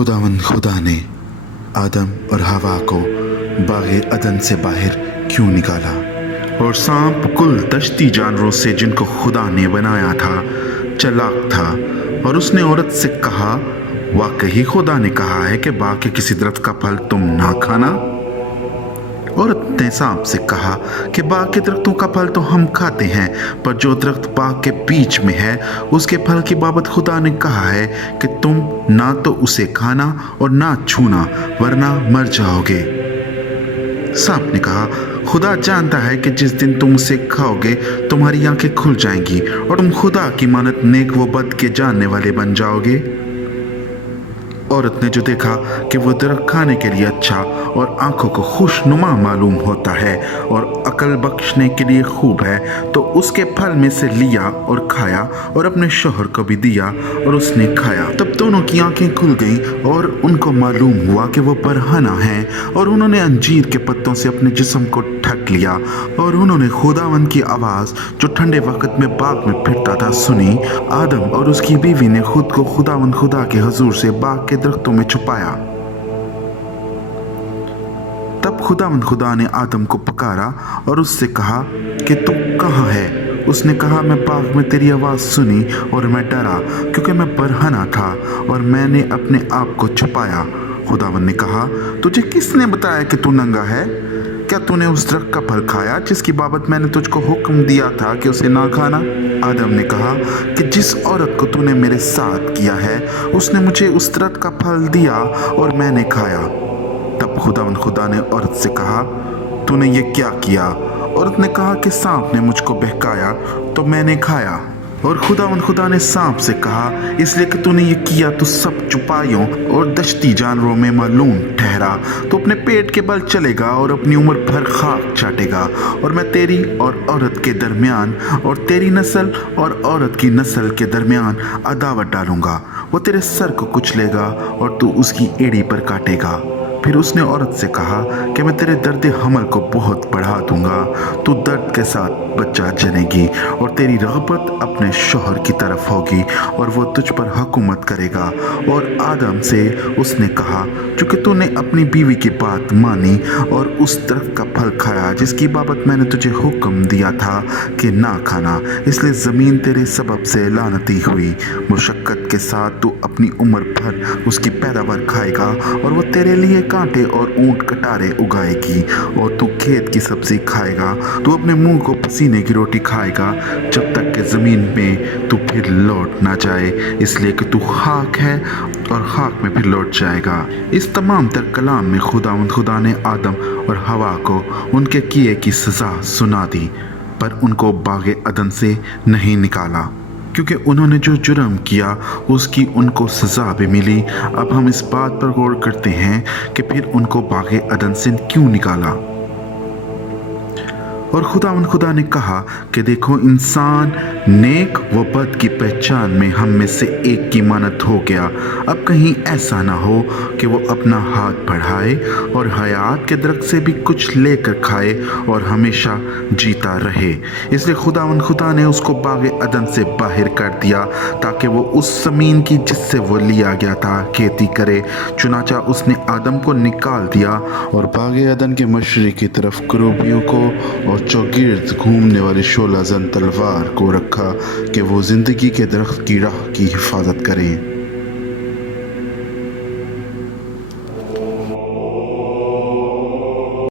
खुदावंद खुदा ने आदम और हवा को बाग़े अदन से बाहर क्यों निकाला? और सांप कुल दश्ती जानवरों से जिनको खुदा ने बनाया था चालाक था, और उसने औरत से कहा, वाकई खुदा ने कहा है कि बाग के किसी दरख्त का फल तुम ना खाना। औरत ने सांप से कहा कि बाग के दरख्तों का फल तो हम खाते हैं, पर जो दरख्त बाग के बीच में है उसके फल की बाबत खुदा ने कहा है कि तुम ना तो उसे खाना और ना छूना, वरना मर जाओगे। सांप ने कहा, खुदा जानता है कि जिस दिन तुम उसे खाओगे तुम्हारी आंखें खुल जाएंगी और तुम खुदा की मानत नेक व बद के जानने वाले बन जाओगे। औरत ने जो देखा कि वो दरख्त खाने के लिए अच्छा और आंखों को खुशनुमा मालूम होता है और अकल बख्शने के लिए खूब है, तो उसके फल में से लिया और खाया और अपने शौहर को भी दिया और उसने खाया। तब दोनों की आंखें खुल गईं और उनको मालूम हुआ कि वो बरहना हैं, और उन्होंने अंजीर के पत्तों से अपने जिस्म को ढक लिया। और उन्होंने खुदावंद की आवाज़ जो ठंडे वक्त में बाग में फिरता था सुनी। आदम और उसकी बीवी ने खुद को खुदावंद खुदा के हुजूर से बाग के दरख्तों में छुपाया। तब खुदावंद खुदा ने आदम को पुकारा और उससे कहा कि तू कहाँ है? उसने कहा, मैं बाग में तेरी आवाज़ सुनी और मैं डरा, क्योंकि मैं बरहना था और मैंने अपने आप को छुपाया। खुदावंद ने कहा, तुझे किसने बताया कि तू नंगा है? क्या तूने उस दरख्त का फल खाया जिसकी बाबत मैंने तुझको हुक्म दिया था कि उसे ना खाना? आदम ने कहा कि जिस औरत को तूने मेरे साथ किया है उसने मुझे उस दरख्त का फल दिया और मैंने खाया। तब खुदावंद खुदा ने औरत से कहा, तूने ये क्या किया? औरत ने कहा कि सांप ने मुझको बहकाया तो मैंने खाया। और खुदावंद खुदा ने सांप से कहा, इसलिए कि तूने ये किया तो सब चुपाइयों और दश्ती जानवरों में मालूम ठहरा, तो अपने पेट के बल चलेगा और अपनी उम्र भर खाक चाटेगा। और मैं तेरी और औरत के दरमियान और तेरी नस्ल और औरत की नस्ल के दरमियान अदावत डालूंगा। वो तेरे सर को कुचलेगा और तू उसकी एड़ी पर काटेगा। फिर उसने औरत से कहा कि मैं तेरे दर्द हमल को बहुत बढ़ा दूंगा, तू दर्द के साथ बच्चा जनेगी और तेरी रग़बत अपने शौहर की तरफ होगी और वो तुझ पर हुकूमत करेगा। और आदम से उसने कहा, चूँकि तूने अपनी बीवी की बात मानी और उस दरख्त का फल खाया जिसकी बाबत मैंने तुझे हुक्म दिया था कि ना खाना, इसलिए ज़मीन तेरे सबब से लानती हुई। मुशक्क़त के साथ तू अपनी उम्र भर उसकी पैदावार खाएगा और वो तेरे लिए कांटे और ऊंट कटारे उगाएगी, और तू खेत की सब्जी खाएगा। तू अपने मुंह को पसीने की रोटी खाएगा जब तक कि ज़मीन में तू फिर लौट ना जाए, इसलिए कि तू खाक है और खाक में फिर लौट जाएगा। इस तमाम तर कलाम में खुदावंद खुदा ने आदम और हवा को उनके किए की सज़ा सुना दी, पर उनको बाग़े अदन से नहीं निकाला, क्योंकि उन्होंने जो जुर्म किया उसकी उनको सज़ा भी मिली। अब हम इस बात पर गौर करते हैं कि फिर उनको बाग़े अदन से क्यों निकाला। और खुदावंद खुदा ने कहा कि देखो, इंसान नेक व बद की पहचान में हम में से एक की मानत हो गया। अब कहीं ऐसा ना हो कि वो अपना हाथ बढ़ाए और हयात के दरख्त से भी कुछ लेकर खाए और हमेशा जीता रहे। इसलिए खुदावंद खुदा ने उसको बाग़े अदन से बाहर कर दिया ताकि वो उस ज़मीन की जिससे वो लिया गया था खेती करे। चुनाचा उसने आदम को निकाल दिया और बाग़े अदन के मशरिक़ की तरफ करूबियों को और चौगिर्द घूमने वाली शोला जन तलवार को रखा कि वो ज़िंदगी के दरख्त की राह की हिफाजत करें।